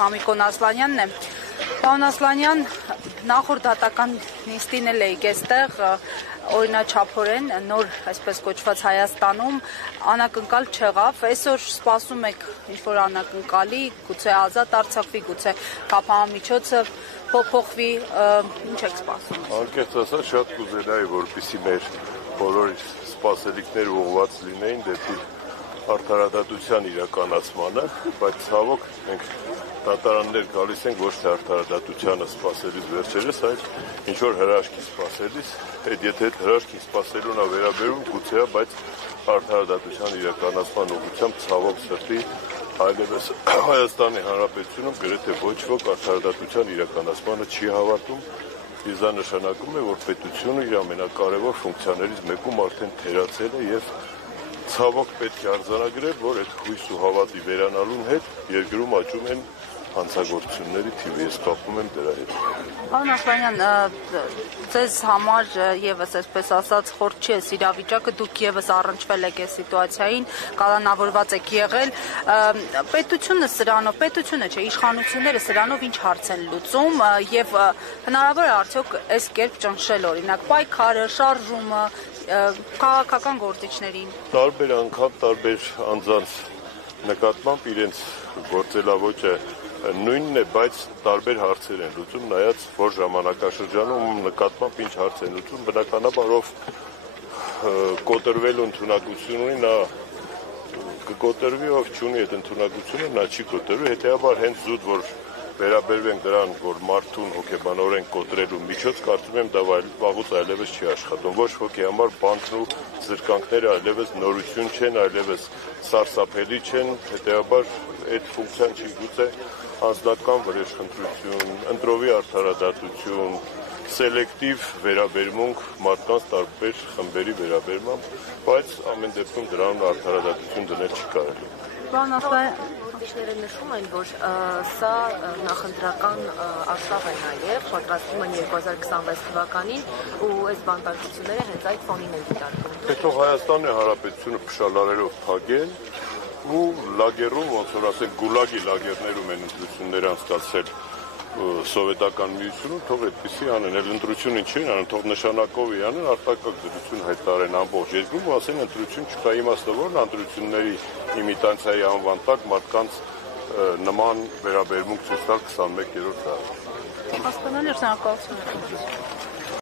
Մամիկոն Ասլանյանն է։ Պարոն Ասլանյան, նախորդ դատական նիստին էլ էիք այստեղ, օրինաչափորեն նոր, այսպես կոչված Հայաստանում անակնկալ չեղավ, այսօր սպասում եք ինչ-որ անակնկալի, գուցե ազատ արձակվի, գուցե կապահամիջոցը փոխվի, ինչ եք սպասում։ Անկեղծ ասած, շատ կուզենայի, որպեսզի մեր բոլոր սպասելիքները ուղղված լինեին դեպի արդարադատության իրականացմանը, բայց ցավոք մենք դատարաններ գալիս ենք ոչ թե արդարադատությանը սպասելիս վերջերս, այլ ինչ-որ հրաշքի սպասելիս, եթե այդ հրաշքին սպասելուն է վերաբերում, գուցե, բայց արդարադատության իրականացման ուղղությամբ ցավոք սրտի այլևս Հայաստանի Հանրապետությունում գրեթե ոչ ոք արդարադատության իրականացմանը չի հավատում, իսկ դա նշանակում է, որ պետությունը իր ամենակարևոր ֆունկցիաներից մեկում արդեն թերացել է եւ ցավոք պետք է արձանագրել, որ այդ հույս ու հավատի վերանալուն հետ երկրում աճում են հանցագործությունների թիվը, ես կապում եմ դրա հետ։ Պարոն Ասլանյան, ձեզ համար եւս այսպես ասած խորտ չի էս իրավիճակը, դուք եւս առնչվել եք այս սիտուացիային, կալանավորված եք եղել, պետությունը սրանով, պետությունը չէ, իշխանությունները սրանով ինչ հարց են լուծում եւ հնարավոր է արդյոք այս կերպ ճնշել, օրինակ պայքարը, շարժումը, քաղաքական գործիչներին։ Տարբեր անգամ տարբեր անձանց նկատմամբ իրենց գործելավոճը նույնն է, բայց տարբեր հարցեր են լուծում, նայած որ ժամանակաշրջանում նկատմամբ ինչ հարց են լուծում, բնականաբար ով կոտրվելու ընդունակություն ունի, նա կկոտրվի, ով չունի այդ ընդունակությունը, նա չի կոտրվի, հետեւաբար հենց զուտ որ վերաբերվենք դրան, որ մարդուն հոգեբանորեն կոտրելու միջոց, կարծում եմ դա վաղուց այլևս չի աշխատում, ոչ ոքի համար բանտն ու զրկանքները այլևս նորություն չեն, այլևս սարսափելի չեն, հետեւաբար այդ ֆունկցիան չի գուցե անձնական վրեժխնդրություն, ընտրովի արդարադատություն, սելեկտիվ վերաբերմունք մարդկանց տարբեր խմբերի վերաբերմամբ, բայց ամեն դեպքում դրան արդարադատություն դնել չի կարելի։ Պարոն Ասլանյան, Գործիչները նշում են, որ սա նախընտրական արշավ է նաև, պատրաստվում են 2026 թվականին ու այս բանտարկությունները հենց այդ ֆոնին են դիտարկում։ Հետո Հայաստանի Հանրապետությունը փշալարերով փակեն ու լագերում, ոնց որ ասենք գուլագի լագերներում են ընտրություններ անցկացրել սովետական միությունում, թող այդպեսի անեն, էլ ընտրությունը չէին անում, թող նշանակովի անեն, արտակարգ դրություն հայտարարեն ամբողջ երկրում ու ասեն ընտրություն չկա, իմաստը որն ընտրությունների իմիտացիայի անվան տակ մարդկանց նման վերաբերմունք ցույց տալ 21-րդ դարում։ հասկանալի է, շնորհակալություն։